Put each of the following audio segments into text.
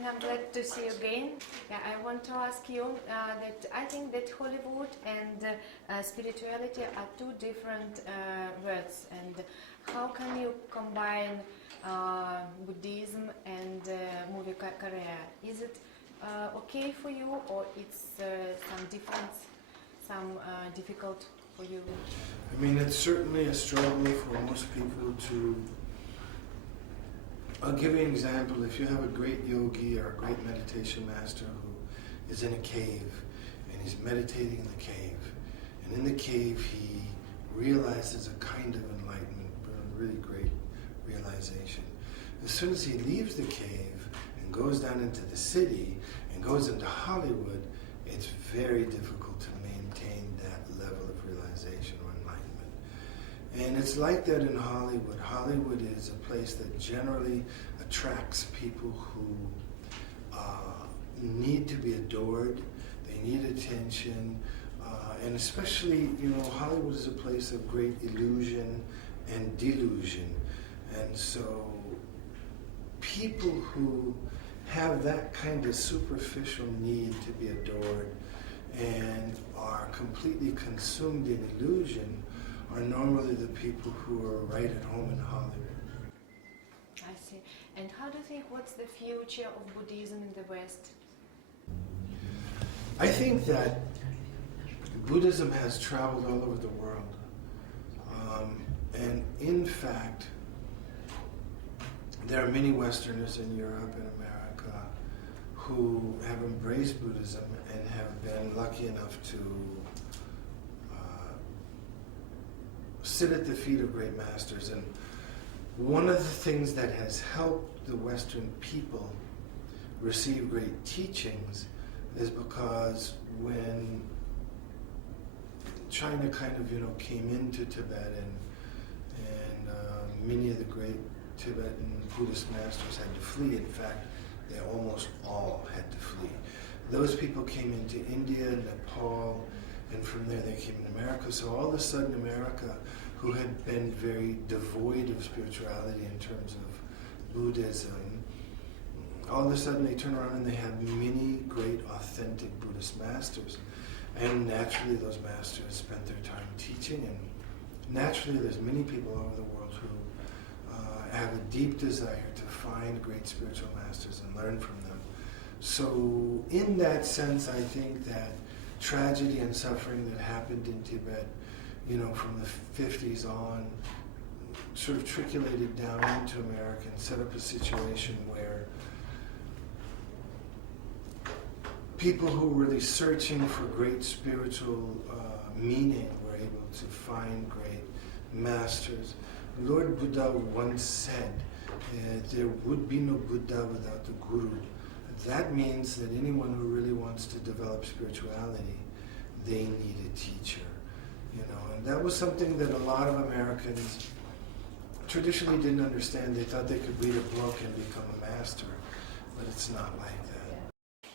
And I'm glad to see you again. Yeah, I want to ask you that I think that Hollywood and spirituality are two different words. And how can you combine Buddhism and movie career? Is it okay for you, or it's some difference, some difficult for you? I mean, it's certainly a struggle for most people to... I'll give you an example. If you have a great yogi or a great meditation master who is in a cave and he's meditating in the cave, and in the cave he realizes a kind of enlightenment, a really great realization. As soon as he leaves the cave and goes down into the city and goes into Hollywood, it's very difficult to maintain that level of realization or enlightenment. And it's like that in Hollywood. Hollywood is a place that generally attracts people who need to be adored, they need attention, and especially, you know, Hollywood is a place of great illusion and delusion. And so people who have that kind of superficial need to be adored and are completely consumed in illusion are normally the people who are right at home in Hollywood. I see. And how do you think, what's the future of Buddhism in the West? I think that Buddhism has traveled all over the world. And in fact, there are many Westerners in Europe and America who have embraced Buddhism and have been lucky enough to sit at the feet of great masters. And one of the things that has helped the Western people receive great teachings is because when China kind of, you know, came into Tibet and many of the great Tibetan Buddhist masters had to flee. In fact, they almost all had to flee. Those people came into India, Nepal, and from there they came to America. So all of a sudden America, who had been very devoid of spirituality in terms of Buddhism, all of a sudden they turn around and they have many great authentic Buddhist masters. And naturally those masters spent their time teaching, and naturally there's many people all over the world who have a deep desire to find great spiritual masters and learn from them. So in that sense, I think that tragedy and suffering that happened in Tibet, you know, from the 50s on, sort of trickulated down into America and set up a situation where people who were really searching for great spiritual meaning were able to find great masters. Lord Buddha once said, there would be no Buddha without the Guru. That means that anyone who really wants to develop spirituality, they need a teacher, you know. And that was something that a lot of Americans traditionally didn't understand. They thought they could read a book and become a master, but it's not like that.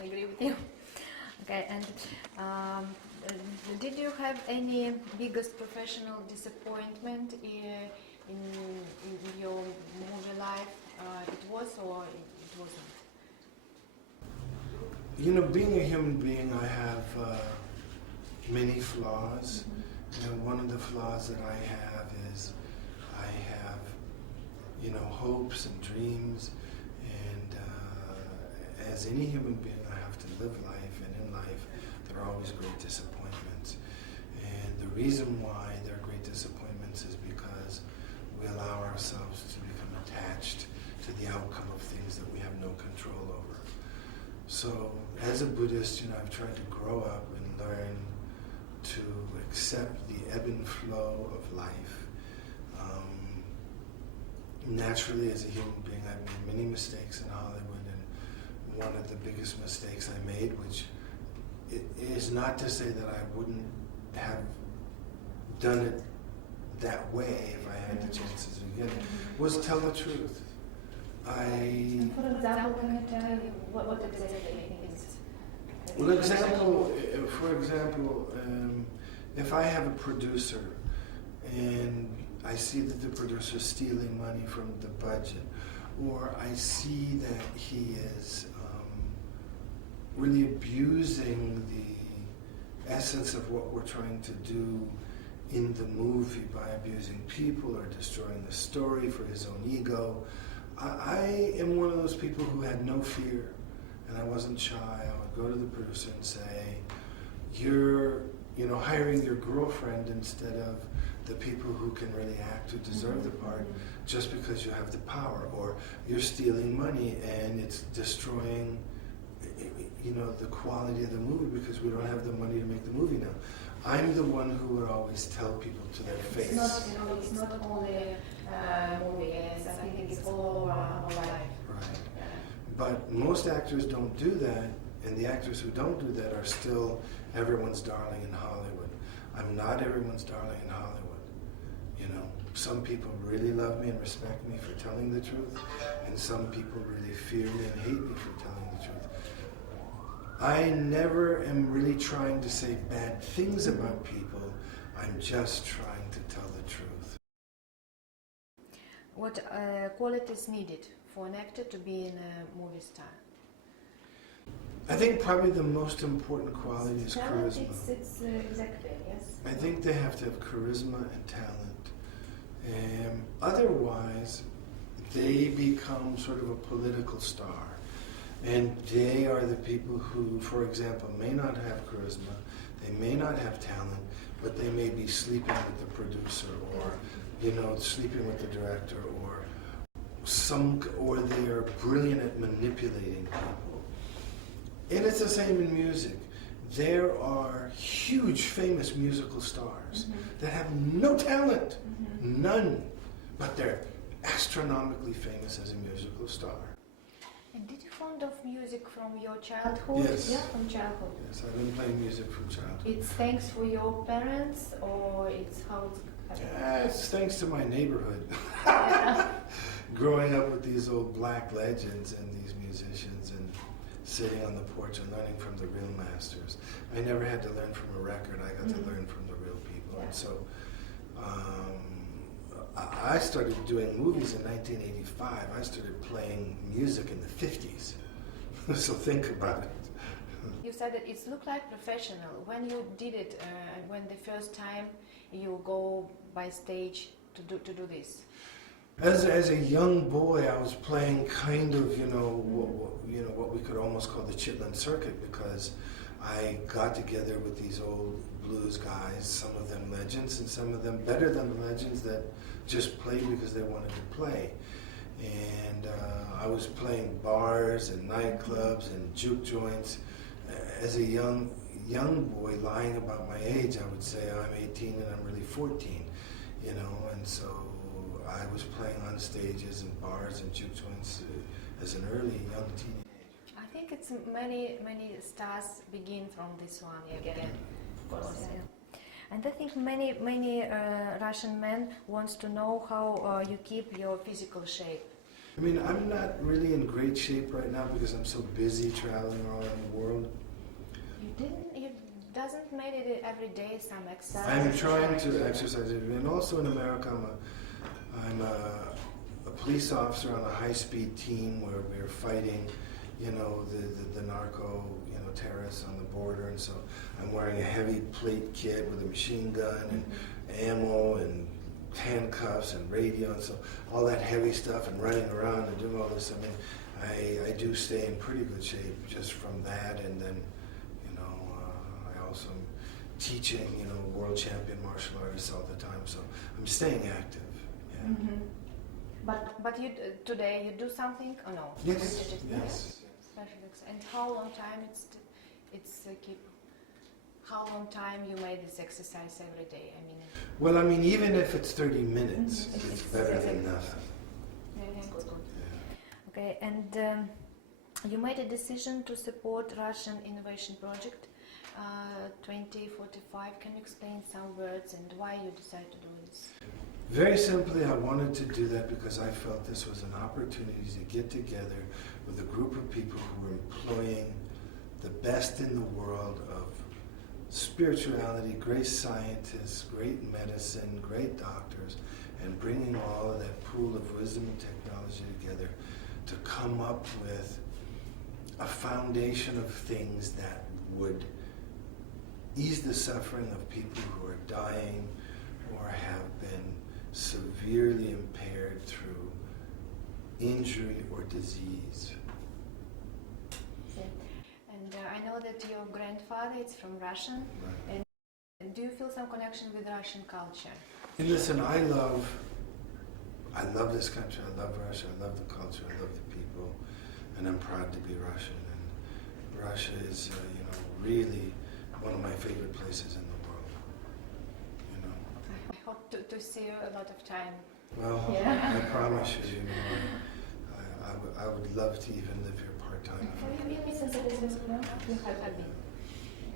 I agree with you. Okay, and did you have any biggest professional disappointment in your movie life? It was or it wasn't? You know, being a human being, I have many flaws. Mm-hmm. And one of the flaws that I have is I have, you know, hopes and dreams. And as any human being, I have to live life. And in life, there are always great disappointments. And the reason why there are great disappointments is because we allow ourselves to become attached to the outcome of things that we have no control over. So, as a Buddhist, you know, I've tried to grow up and learn to accept the ebb and flow of life. Naturally, as a human being, I've made many mistakes in Hollywood, and one of the biggest mistakes I made, which is not to say that I wouldn't have done it that way if I had the chances again, was tell the truth. For example, can you tell me what exactly is? Well, for example, if I have a producer and I see that the producer is stealing money from the budget, or I see that he is really abusing the essence of what we're trying to do in the movie by abusing people or destroying the story for his own ego. I am one of those people who had no fear, and I wasn't shy. I would go to the producer and say, you're hiring your girlfriend instead of the people who can really act, who deserve the part, just because you have the power, or you're stealing money and it's destroying the quality of the movie because we don't have the money to make the movie now. I'm the one who would always tell people to their face. It's not only a movie, yes, I think it's all around our life. Right. But most actors don't do that, and the actors who don't do that are still everyone's darling in Hollywood. I'm not everyone's darling in Hollywood. Some people really love me and respect me for telling the truth, and some people really fear me and hate me for telling the truth. I never am really trying to say bad things about people. I'm just trying to tell the truth. What qualities needed for an actor to be in a movie star? I think probably the most important quality is charisma. It's exactly, yes. I think they have to have charisma and talent. Otherwise, they become sort of a political star. And they are the people who, for example, may not have charisma, they may not have talent, but they may be sleeping with the producer, or sleeping with the director, or they are brilliant at manipulating people. And it's the same in music. There are huge, famous musical stars that have no talent, none, but they're astronomically famous as a musical star. And did you fond of music from your childhood? Yes. Yeah, from childhood. Yes, I've been playing music from childhood. It's thanks for your parents, or it's how it's happened? It's thanks to my neighborhood. Yeah. Growing up with these old black legends and these musicians and sitting on the porch and learning from the real masters. I never had to learn from a record. I got to learn from the real people. Yeah. And so I started doing movies in 1985. I started playing music in the 50s. So think about it. You said that it looked like professional. When you did it, when the first time you go by stage to do this? As a young boy, I was playing kind of, what we could almost call the Chitlin circuit, because I got together with these old blues guys, some of them legends and some of them better than the legends that just played because they wanted to play. And I was playing bars and nightclubs and juke joints. As a young boy, lying about my age, I would say I'm 18 and I'm really 14, and so I was playing on stages and bars and juke joints as an early young teenager. I think it's many stars begin from this one again. Of course. Yeah. And I think many Russian men wants to know how you keep your physical shape. I mean, I'm not really in great shape right now because I'm so busy traveling all around the world. You doesn't make it every day some exercise. I'm trying to exercise it, and also in America, I'm a police officer on a high-speed team where we're fighting, the narco, terrorists on the border, and so I'm wearing a heavy plate kit with a machine gun and ammo and handcuffs and radio, and so all that heavy stuff and running around and doing all this. I mean, I do stay in pretty good shape just from that, and then, I also am teaching, world champion martial artists all the time, so I'm staying active. Yeah. But you today you do something or no? Yes. And how long time how long time you made this exercise every day? Well, even if it's 30 minutes, it's better than nothing. Yeah, good. Yeah. Okay, and you made a decision to support Russian innovation project 2045. Can you explain some words and why you decided to do this? Very simply, I wanted to do that because I felt this was an opportunity to get together with a group of people who were employing the best in the world of spirituality, great scientists, great medicine, great doctors, and bringing all of that pool of wisdom and technology together to come up with a foundation of things that would ease the suffering of people who are dying or have been severely impaired through injury or disease. And I know that your grandfather is from Russian. Right. And do you feel some connection with Russian culture? And listen, I love this country. I love Russia. I love the culture. I love the people, and I'm proud to be Russian. And Russia is, really one of my favorite places in the world. I hope to see you a lot of time. Well, Yeah. I promise you, I would love to even live here part-time.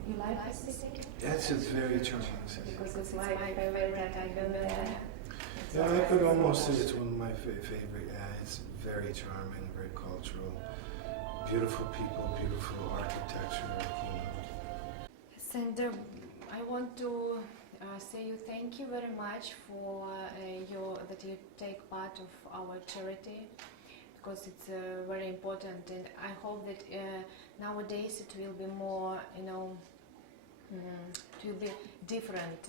You like this city? Yes, it's very charming city. Because it's my favorite. I've been there. Yeah, I could almost say it's one of my favorite. Yeah, it's very charming, very cultural, beautiful people, beautiful architecture. Yes, and I want to say you thank you very much for that you take part of our charity, because it's very important, and I hope that nowadays it will be more, it will be different.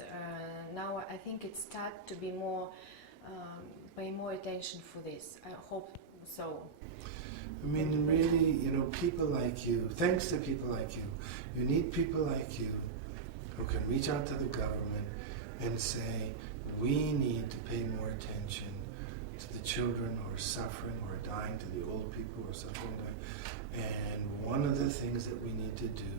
Now I think it starts to be more, pay more attention for this. I hope so. I mean, really, people like you, thanks to people like you, you need people like you who can reach out to the government and say, we need to pay more attention to the children who are suffering or are dying, to the old people who are suffering and dying. And one of the things that we need to do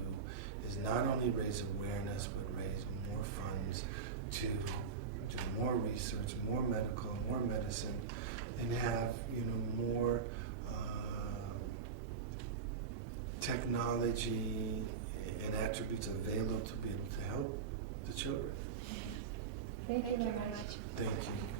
is not only raise awareness, but raise more funds to do more research, more medical, more medicine, and have more technology and attributes available to be able to help the children. Thank you very much. Thank you.